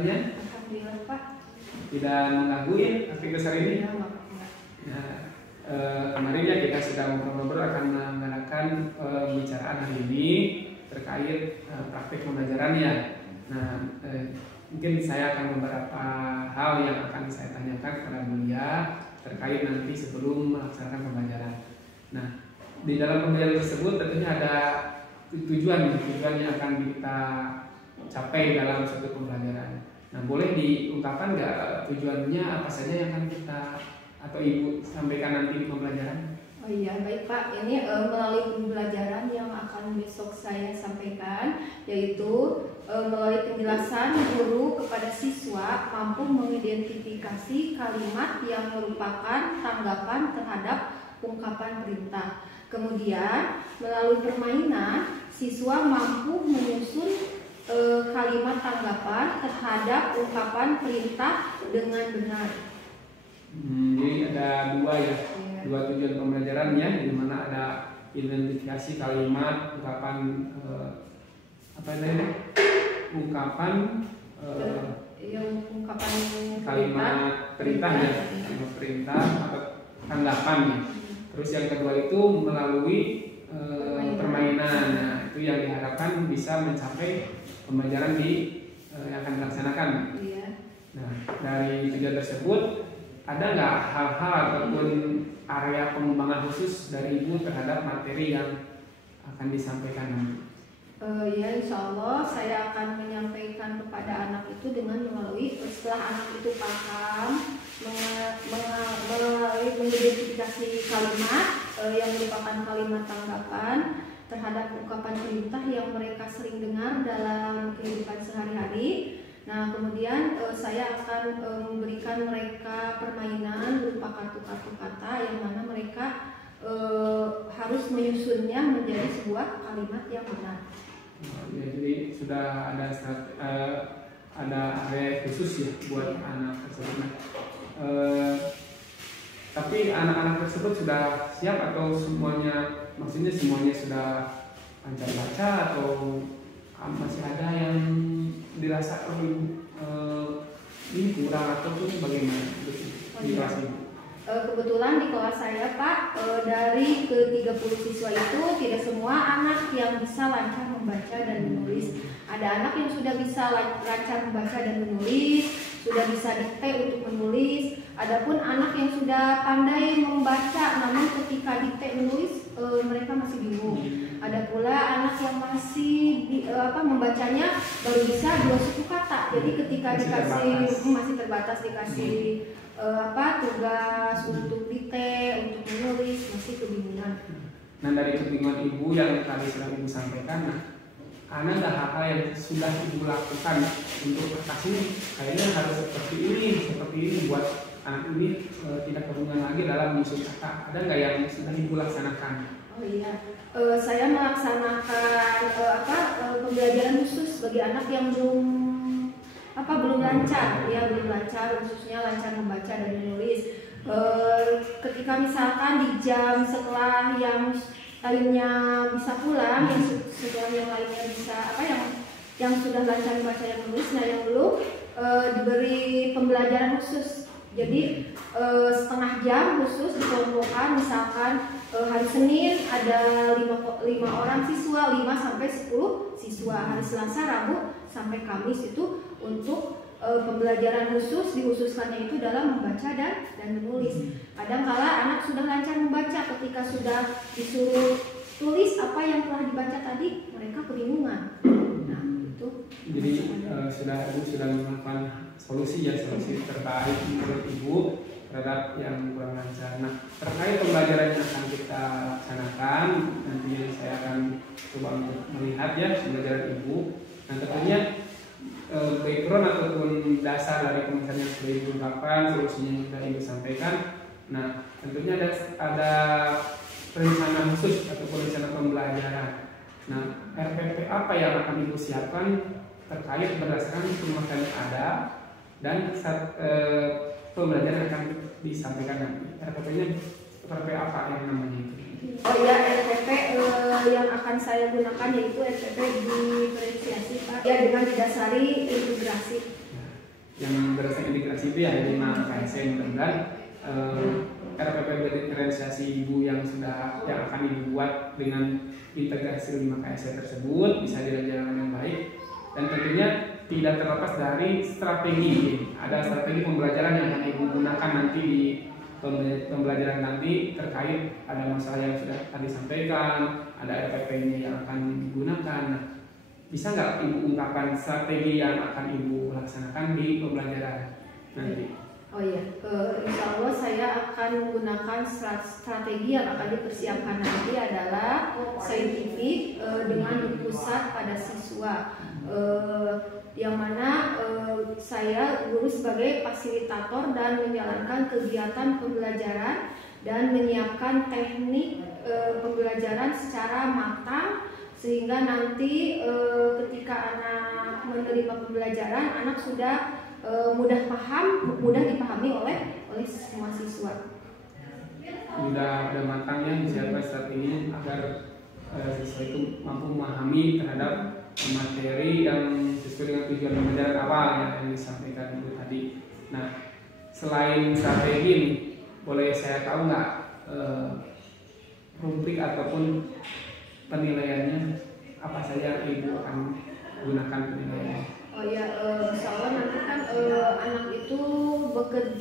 semuanya? Alhamdulillah Pak. Tidak mengganggu ya aktivitas hari ini? Ya, enggak. Nah, kemarin ya kita sudah ngobrol-ngobrol akan mengadakan pembicaraan hari ini terkait praktik pembelajarannya. Nah, mungkin saya akan beberapa hal yang akan saya tanyakan kepada Buya terkait nanti sebelum melaksanakan pembelajaran. Nah, di dalam pembelajaran tersebut tentunya ada tujuan yang akan kita capai dalam suatu pembelajaran. Nah, boleh diungkapkan nggak tujuannya apa saja yang akan kita atau Ibu sampaikan nanti di pembelajaran? Oh iya, baik Pak. Ini melalui pembelajaran yang akan besok saya sampaikan, yaitu melalui penjelasan guru kepada siswa mampu mengidentifikasi kalimat yang merupakan tanggapan terhadap ungkapan perintah. Kemudian, melalui permainan, siswa mampu menyusun kalimat tanggapan terhadap ungkapan perintah dengan benar. Jadi ada dua tujuan pembelajarannya, di mana ada identifikasi kalimat, ungkapan ungkapan kalimat perintah ya, kalimat perintah atau tanggapan ya. Terus yang kedua itu melalui permainan. Nah, itu yang diharapkan bisa mencapai pembelajaran yang akan dilaksanakan. Iya. Nah, dari tujuan tersebut ada nggak hal-hal ataupun area pengembangan khusus dari Ibu terhadap materi yang akan disampaikan nanti? Ya, insya Allah saya akan menyampaikan kepada anak itu dengan melalui setelah anak itu paham melalui mengidentifikasi kalimat yang merupakan kalimat tanggapan terhadap ungkapan perintah yang mereka sering dengar dalam kehidupan sehari-hari. Nah, kemudian saya akan memberikan mereka permainan berupa kartu-kartu kata yang mana mereka harus menyusunnya menjadi sebuah kalimat yang benar. Ya, jadi sudah ada area khusus ya buat anak tersebut. Tapi anak-anak tersebut sudah siap atau semuanya, maksudnya semuanya sudah lancar baca atau masih ada yang dirasa ini kurang ataupun bagaimana di kelas ini? Kebetulan di kelas saya Pak, dari ke-30 siswa itu tidak semua anak yang bisa lancar membaca dan menulis. Ada anak yang sudah bisa lancar membaca dan menulis, sudah bisa dikte untuk menulis. Adapun anak yang sudah pandai membaca namun ketika dikte menulis mereka masih bingung. Ada pula anak yang masih membacanya baru bisa 2 suku kata. Jadi ketika masih terbatas dikasih tugas untuk dikte, untuk menulis, masih kebingungan. Nah, dari kebingungan Ibu yang tadi sudah Ibu sampaikan, ada nggak hal-hal yang sudah Ibu lakukan untuk kertas ini? Kayaknya harus seperti ini buat anak ini tidak kebingungan lagi dalam menyusun kata. Ada nggak yang sudah Ibu laksanakan? Oh iya, saya melaksanakan pembelajaran khusus bagi anak yang belum lancar, ya belum lancar, khususnya lancar membaca dan menulis. Ketika misalkan di jam setelah yang lainnya bisa pulang, setelah yang lainnya bisa yang sudah lancar membaca dan menulis, nah yang belum diberi pembelajaran khusus. Jadi setengah jam khusus dikelompokkan, misalkan hari Senin ada 5 orang siswa, 5 sampai 10 siswa. Hari Selasa, Rabu sampai Kamis itu untuk pembelajaran khusus, dikhususkannya itu dalam membaca dan menulis. Kadang-kala anak sudah lancar membaca, ketika sudah disuruh tulis apa yang telah dibaca tadi, mereka kebingungan. Nah, itu. Jadi Ibu sudah melakukan solusi terbaik menurut Ibu terhadap yang kurang lancar. Nah, terkait pembelajaran yang akan kita laksanakan, nantinya saya akan coba untuk melihat ya pembelajaran Ibu. Nah, tentunya background ataupun dasar dari pembahasan yang sudah Ibu ungkapkan, solusinya yang sudah Ibu sampaikan. Nah, tentunya ada rencana khusus ataupun rencana pembelajaran. Nah, RPP apa yang akan Ibu siapkan terkait berdasarkan pembahasan yang ada dan pembelajaran akan disampaikan nanti. RPP-nya RPP apa yang namanya itu? Oh ya, RPP yang akan saya gunakan yaitu RPP diferensiasi Pak. Ya, dengan didasari integrasi. yang berdasarkan integrasi itu ya 5 KSM. Mudah-mudahan RPP berdifferensiasi ibu yang akan ibu buat dengan integrasi 5 KSM tersebut bisa dijalankan dengan baik, dan tentunya tidak terlepas dari strategi. Ada strategi pembelajaran yang akan ibu gunakan nanti di pembelajaran nanti terkait ada masalah yang sudah tadi sampaikan, ada RPP-nya yang akan digunakan. Nah, bisa nggak ibu ungkapkan strategi yang akan ibu laksanakan di pembelajaran nanti? Oh iya, insya Allah saya akan menggunakan strategi yang akan dipersiapkan nanti adalah saintifik dengan berpusat pada siswa, yang mana saya guru sebagai fasilitator dan menjalankan kegiatan pembelajaran dan menyiapkan teknik pembelajaran secara matang, sehingga nanti ketika anak menerima pembelajaran, anak sudah mudah dipahami oleh semua siswa. Sudah matangnya disiapkan strategi agar siswa itu mampu memahami terhadap materi yang sesuai dengan tujuan pembelajaran awal yang disampaikan itu tadi. Nah, selain strategi ini, boleh saya tahu nggak rumprik ataupun penilaiannya apa saja ibu akan gunakan penilaiannya? Oh ya, insya Allah nanti kan anak itu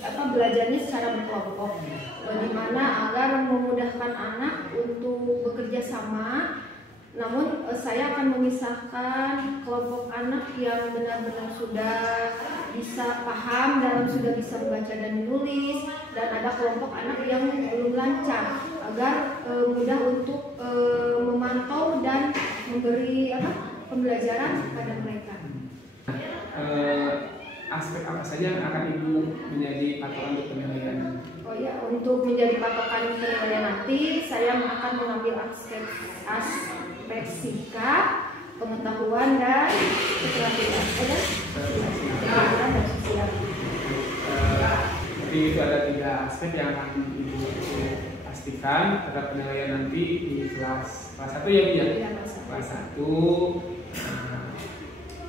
belajarnya secara berkelompok, di mana agar memudahkan anak untuk bekerja sama. Namun saya akan memisahkan kelompok anak yang benar-benar sudah bisa paham dan sudah bisa membaca dan menulis, dan ada kelompok anak yang belum lancar, agar mudah untuk memantau dan memberi pembelajaran kepada mereka. Aspek apa saja yang akan ibu menjadi patokan untuk penilaian? Oh ya, untuk menjadi patokan penilaian nanti saya akan mengambil aspek sikap, pengetahuan dan keterampilan dan sosial. Jadi itu ada 3 aspek yang akan ibu pastikan pada penilaian nanti di kelas 1 ya Bu ya? Iya, kelas 1.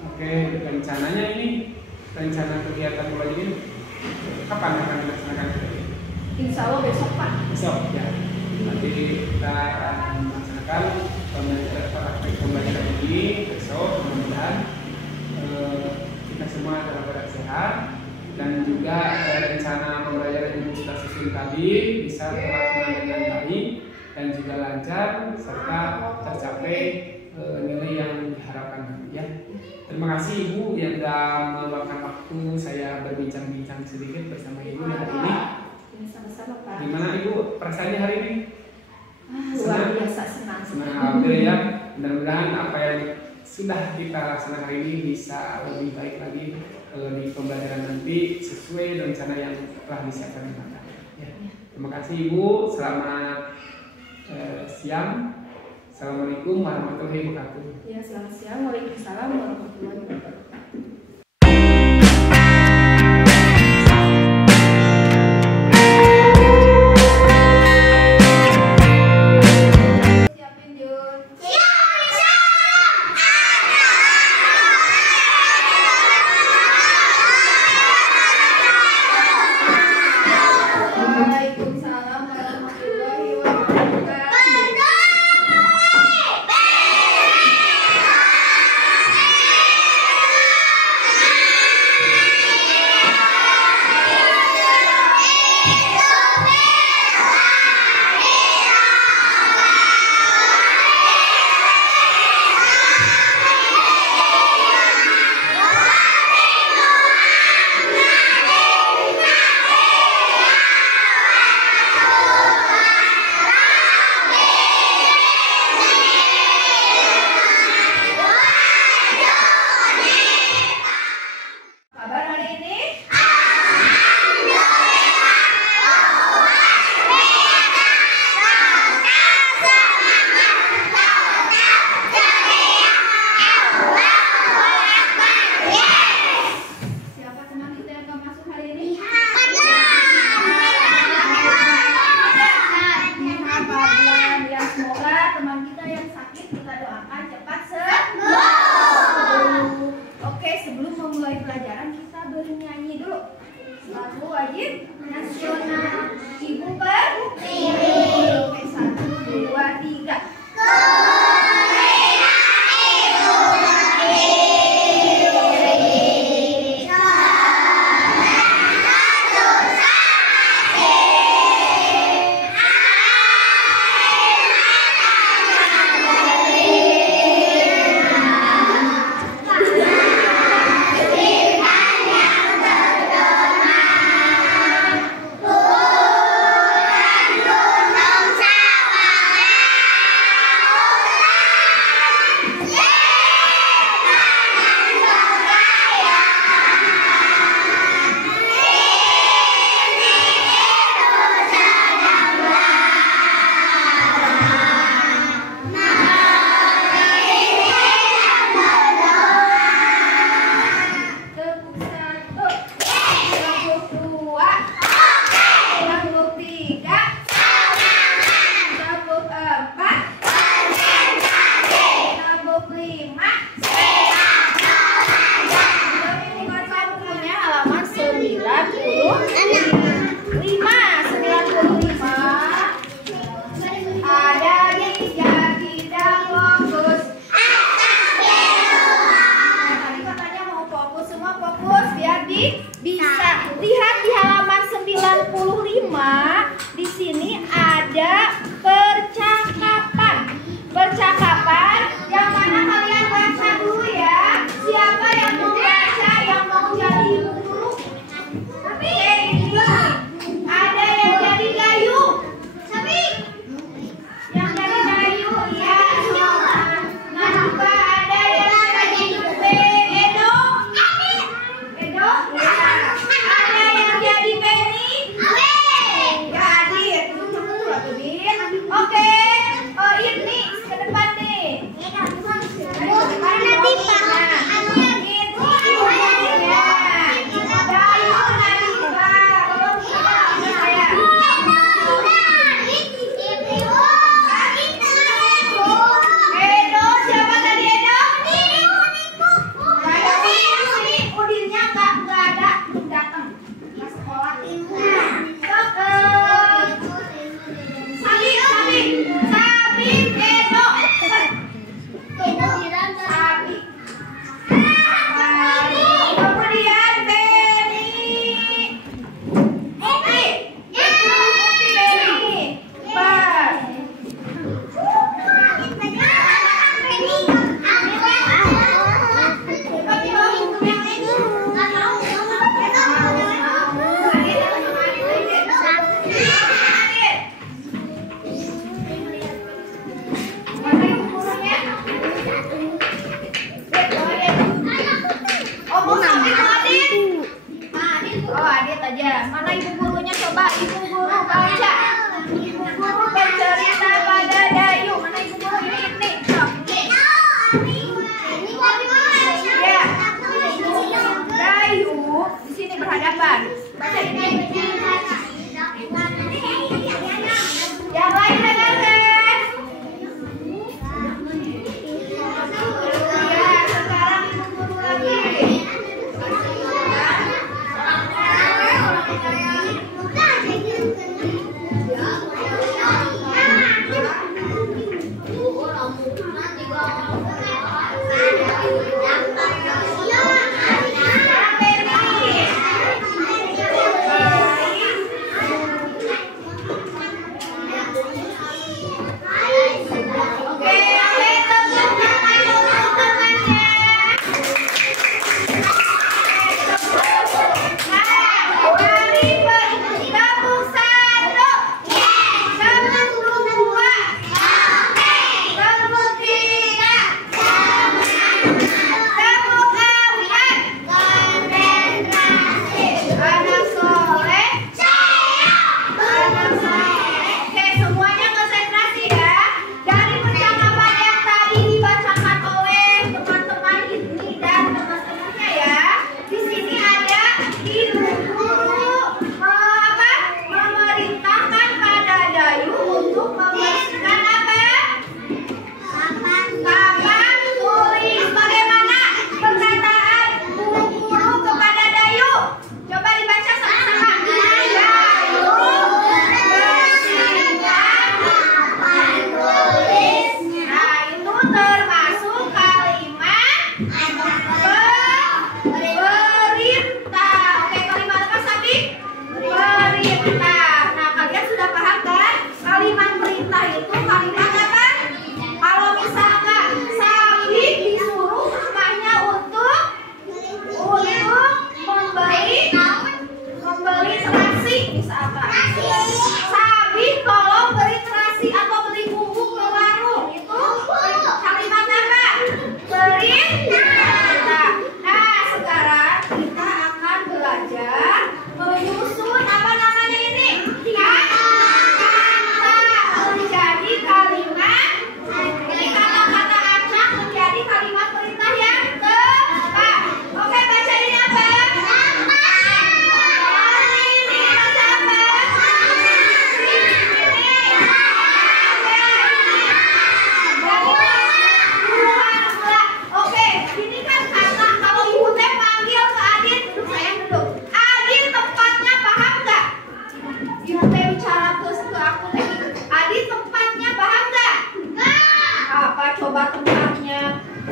Oke, rencananya ini rencana kegiatan belajar ini kapan akan dilaksanakan? Insya Allah besok Pak. Besok ya. Nanti kita akan melaksanakan praktek pembelajaran ini besok. Mudah-mudahan kita semua dalam keadaan sehat, dan juga rencana pembelajaran yang kita susun tadi bisa terlaksana dengan baik dan juga lancar serta tercapai nilai yang diharapkan ya. Terima kasih Ibu yang sudah meluangkan waktu saya berbincang-bincang sedikit bersama Ibu hari ini. Sama-sama Pak. Gimana Ibu perasaannya hari ini? Luar biasa senang. Alhamdulillah ya. Mudah-mudahan apa yang sudah kita laksanakan hari ini bisa lebih baik lagi di pembelajaran nanti sesuai rencana yang telah disiapkan ya. Terima kasih Ibu. Selamat siang. Assalamualaikum warahmatullahi wabarakatuh. Ya, selamat siang. Waalaikumsalam warahmatullahi wabarakatuh.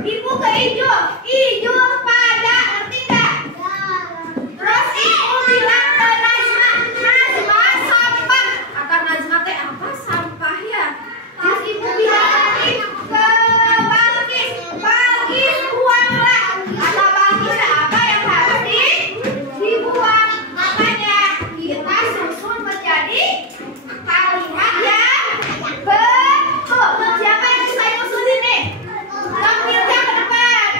Ibu ke Ijo, Ijo pada, ngerti nggak? Terus ibu bilang ke Najma, Najma sampah. Kata Najma teh apa sampah ya? Terus ibu bilang ke Balkis, Balkis buanglah. Kata Balkis apa yang harus dibuang? Makanya kita susun menjadi kalimat yang betul. Siapa yang saya usulin nih? Tampilkan ke depan.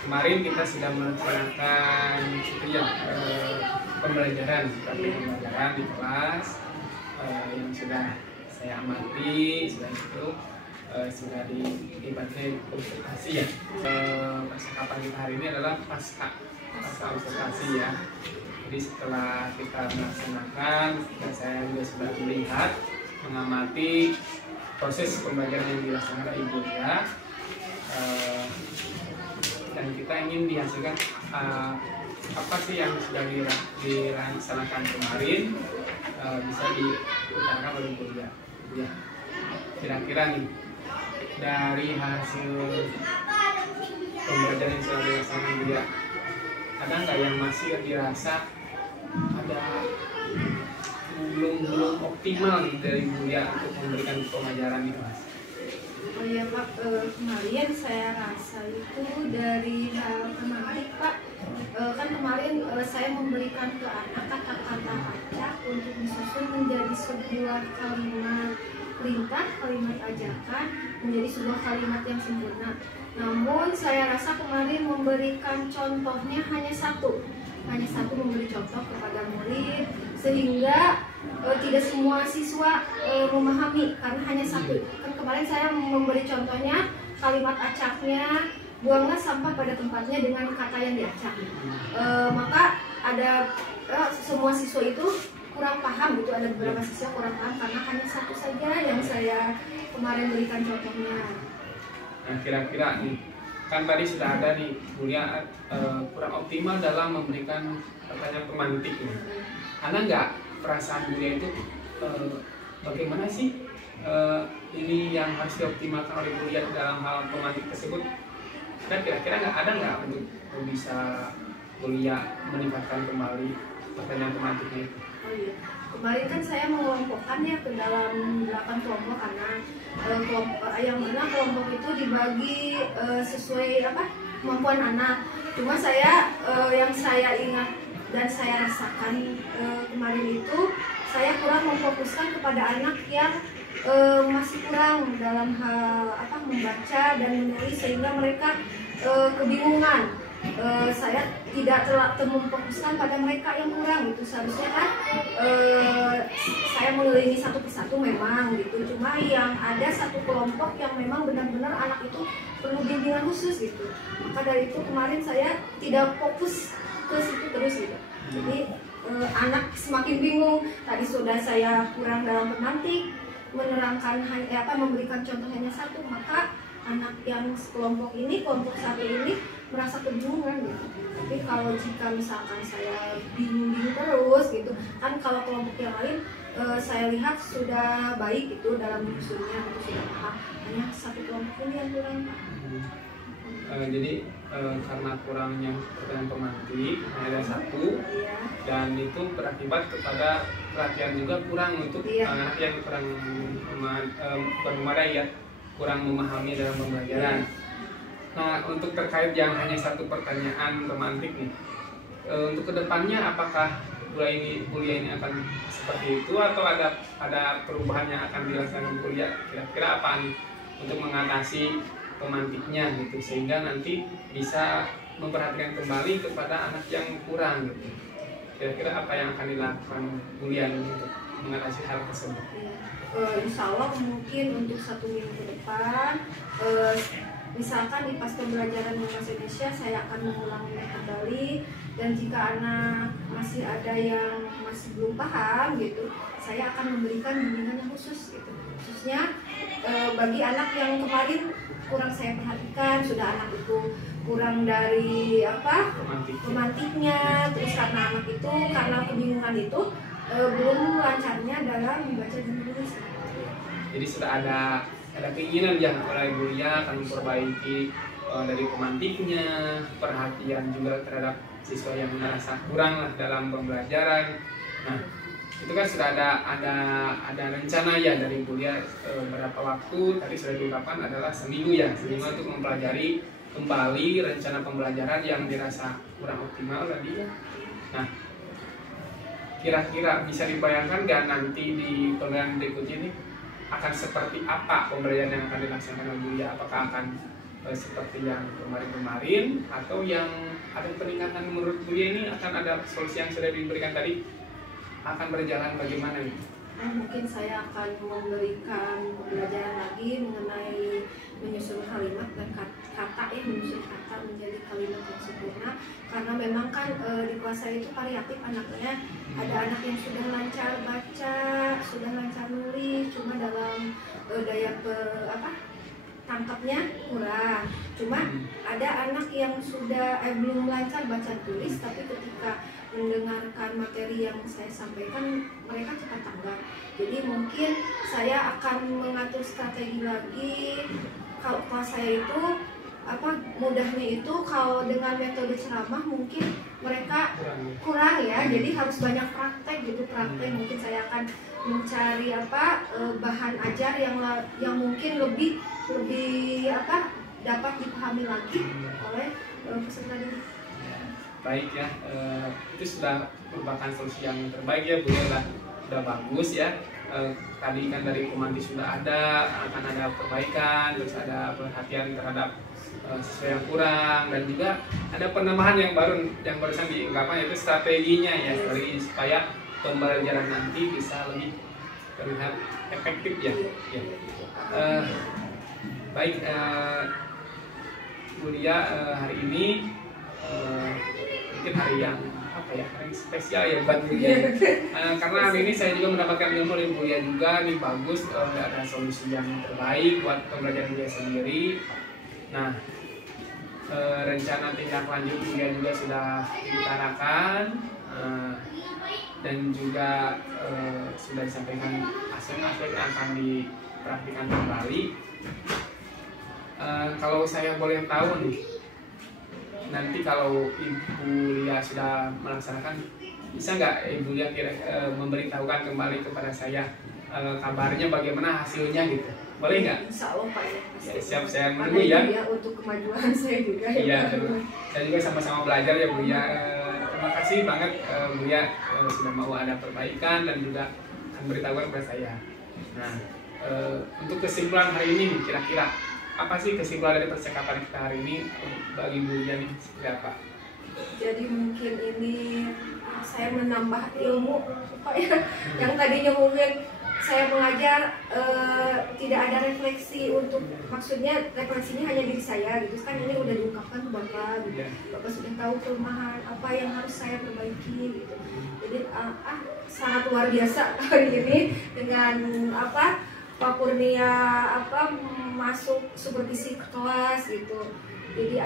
kemarin kita sudah melaksanakan pembelajaran di kelas yang sudah saya amati, sudah itu sudah dilibatkan konsultasi ya. Percakapan kita hari ini adalah pasca konsultasi ya. Jadi setelah kita melaksanakan, dan saya juga sudah melihat, mengamati proses pembelajaran yang dilaksanakan Ibu ya, dan kita ingin dihasilkan apa sih yang sudah dilaksanakan kemarin bisa diutarakan oleh Ibu ya. Kira-kira nih dari hasil pembelajaran yang sudah dilaksanakan Ibu ya, ada nggak yang masih dirasa ada belum optimal nih dari Bu ya untuk memberikan pelajaran di kelas? Oh iya Pak, kemarin saya rasa itu dari hal tematik Pak. Kan kemarin saya memberikan ke anak kata-kata acak untuk disusun menjadi sebuah kalimat perintah, kalimat ajakan, menjadi sebuah kalimat yang sempurna. Namun saya rasa kemarin memberikan contohnya hanya satu memberi contoh kepada murid, sehingga tidak semua siswa memahami karena hanya satu. Kan kemarin saya memberi contohnya kalimat acaknya, buanglah sampah pada tempatnya dengan kata yang diacak. Maka ada semua siswa itu kurang paham gitu, ada beberapa siswa kurang paham karena hanya satu saja yang saya kemarin berikan contohnya. Nah kira-kira nih, kan tadi sudah ada nih Bu ya, kurang optimal dalam memberikan pertanyaan pemantik nih. Ada nggak perasaan Bu ya itu bagaimana sih ini yang harus dioptimalkan oleh Bu ya dalam hal pemantik tersebut? Dan kira-kira ada nggak untuk bisa Bu ya meningkatkan kembali pertanyaan pemantiknya itu? Oh iya. Kemarin kan saya mengelompokkan ya ke dalam 8 kelompok karena yang mana kelompok itu dibagi sesuai kemampuan anak. Cuma saya yang saya ingat dan saya rasakan kemarin itu saya kurang memfokuskan kepada anak yang masih kurang dalam hal membaca dan menulis sehingga mereka kebingungan. Saya tidak terlalu memfokuskan pada mereka yang kurang gitu. Seharusnya kan saya meneliti satu persatu memang gitu. Cuma yang ada satu kelompok yang memang benar-benar anak itu perlu bimbingan khusus gitu. Maka dari itu kemarin saya tidak fokus ke situ terus gitu. Jadi anak semakin bingung. Tadi sudah saya kurang dalam pemantik, menerangkan memberikan contoh hanya satu, maka anak yang kelompok satu ini merasa kebingungan gitu. Tapi kalau jika misalkan saya bingung terus gitu, kan kalau kelompok yang lain saya lihat sudah baik gitu dalam menyusunnya, itu sudah paham. Hanya satu kelompok ini yang kurang. Jadi karena kurangnya pertanyaan pemantik ada satu, dan itu berakibat kepada perhatian juga kurang untuk anak yang kurang memadai ya, kurang memahami dalam pembelajaran. Nah untuk terkait yang hanya satu pertanyaan pemantik nih, untuk kedepannya apakah kuliah ini akan seperti itu atau ada perubahan yang akan dilaksanakan kuliah? Kira-kira apa nih untuk mengatasi pemantiknya gitu sehingga nanti bisa memperhatikan kembali kepada anak yang kurang gitu. Kira-kira apa yang akan dilakukan kuliah ini untuk mengatasi hal tersebut? Insya Allah mungkin untuk 1 minggu ke depan, misalkan di pas pembelajaran bahasa Indonesia saya akan mengulangi kembali, dan jika anak masih ada yang masih belum paham gitu, saya akan memberikan bimbingan yang khusus gitu. Khususnya bagi anak yang kemarin kurang saya perhatikan, sudah anak itu kurang dari pemantiknya, terus karena anak itu karena kebingungan itu belum lancarnya dalam membaca dan menulis. Jadi sudah ada keinginan ya oleh Bu ya akan memperbaiki dari pemantiknya, perhatian juga terhadap siswa yang merasa kurang lah dalam pembelajaran. Nah itu kan sudah ada rencana ya dari Bu ya berapa waktu tadi sudah diungkapkan adalah seminggu untuk mempelajari kembali rencana pembelajaran yang dirasa kurang optimal tadi. Nah kira-kira bisa dibayangkan nggak nanti di pembelajaran berikutnya ini akan seperti apa pembelajaran yang akan dilaksanakan Bu ya? Apakah akan seperti yang kemarin-kemarin, atau yang ada peningkatan menurut Buya ini akan ada solusi yang sudah diberikan tadi akan berjalan bagaimana nih? Mungkin saya akan memberikan pembelajaran lagi mengenai menyusun kalimat dan kata menyusun kata menjadi kalimat yang sempurna, karena memang kan di kelas saya itu variatif anaknya. Ada anak yang sudah lancar baca, sudah lancar nulis, cuma dalam daya tangkapnya kurang. Cuma ada anak yang sudah belum lancar baca tulis, tapi ketika mendengarkan materi yang saya sampaikan mereka cepat tanggap. Jadi mungkin saya akan mengatur strategi lagi. Kalau kelas saya itu mudahnya itu kalau dengan metode ceramah mungkin mereka kurang ya. Jadi harus banyak praktek gitu, mungkin saya akan mencari bahan ajar yang mungkin lebih dapat dipahami lagi oleh peserta didik. Baik ya, itu sudah merupakan solusi yang terbaik ya Bu ya, sudah bagus ya. Tadi kan dari Komandi sudah akan ada perbaikan, terus ada perhatian terhadap siswa yang kurang, dan juga ada penambahan yang barusan diungkapkan, yaitu strateginya ya, supaya pembelajaran nanti bisa lebih terlihat efektif ya. Baik, Bu Lia, hari ini mungkin hari yang hari spesial ya buat Bu Lia. Karena hari ini saya juga mendapatkan ilmu dari Bu Lia juga, nih bagus, ada solusi yang terbaik buat pembelajaran Bu Lia sendiri. Nah, rencana tindak lanjut Bu Lia juga sudah diutarakan, dan juga sudah disampaikan aspek-aspek yang akan diperhatikan kembali. Kalau saya boleh tahu nih, nanti kalau Ibu Lia sudah melaksanakan, bisa nggak Ibu Lia memberitahukan kembali kepada saya kabarnya bagaimana hasilnya gitu? Boleh nggak? Insya Allah Pak ya. Siap, saya menunggu ya. Untuk kemajuan saya juga. Iya, saya juga sama-sama belajar ya Bu Lia. Terima kasih banget Bu Lia sudah mau ada perbaikan dan juga memberitahukan kepada saya. Nah, untuk kesimpulan hari ini nih, kira-kira apa sih kesimpulan dari percakapan kita hari ini bagi Bu Lia nih, seperti apa? Jadi mungkin ini saya menambah ilmu Pak ya. Yang tadinya mungkin saya mengajar tidak ada refleksi, untuk maksudnya refleksinya hanya diri saya gitu kan, ini udah diungkapkan ke Bapak gitu. Bapak sudah tahu kelemahan apa yang harus saya perbaiki gitu. Jadi sangat luar biasa hari ini dengan Pak Kurnia masuk supervisi ke kelas gitu. Jadi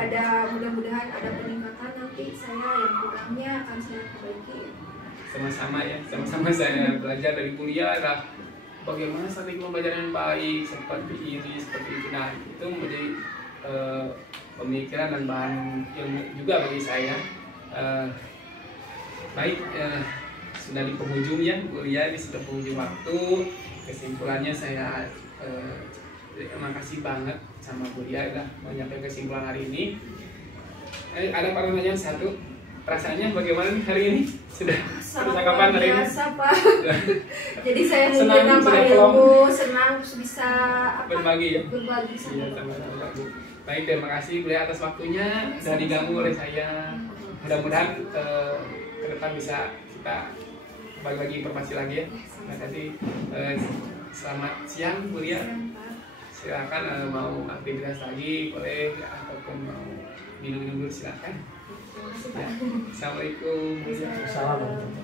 mudah-mudahan ada peningkatan, nanti saya yang kurangnya akan saya perbaiki. Sama-sama ya, sama-sama saya belajar dari kuliah lah bagaimana strategi pembelajaran yang baik, seperti ini, seperti itu. Nah, itu menjadi pemikiran dan bahan ilmu juga bagi saya. Baik, sudah di penghujung ya kuliah, ini sudah penghujung waktu. Kesimpulannya saya terima kasih banget sama Bu Lia udah menyampaikan kesimpulan hari ini. Ada pertanyaan satu, perasaannya bagaimana nih hari ini? Sudah percakapan hari ini? Biasa Pak. Jadi saya mungkin nambah ilmu, senang bisa berbagi ya. Berbagi sama. Iya, sama-sama Bu. Baik, terima kasih Bu Lia atas waktunya, sudah diganggu oleh saya. Mudah-mudahan ke depan bisa kita bagi-bagi informasi lagi ya. Terima kasih. Selamat siang Bu Lia. Silakan mau aktivitas lagi boleh, ataupun mau minum dulu silakan. Ya. Assalamualaikum. Assalamualaikum.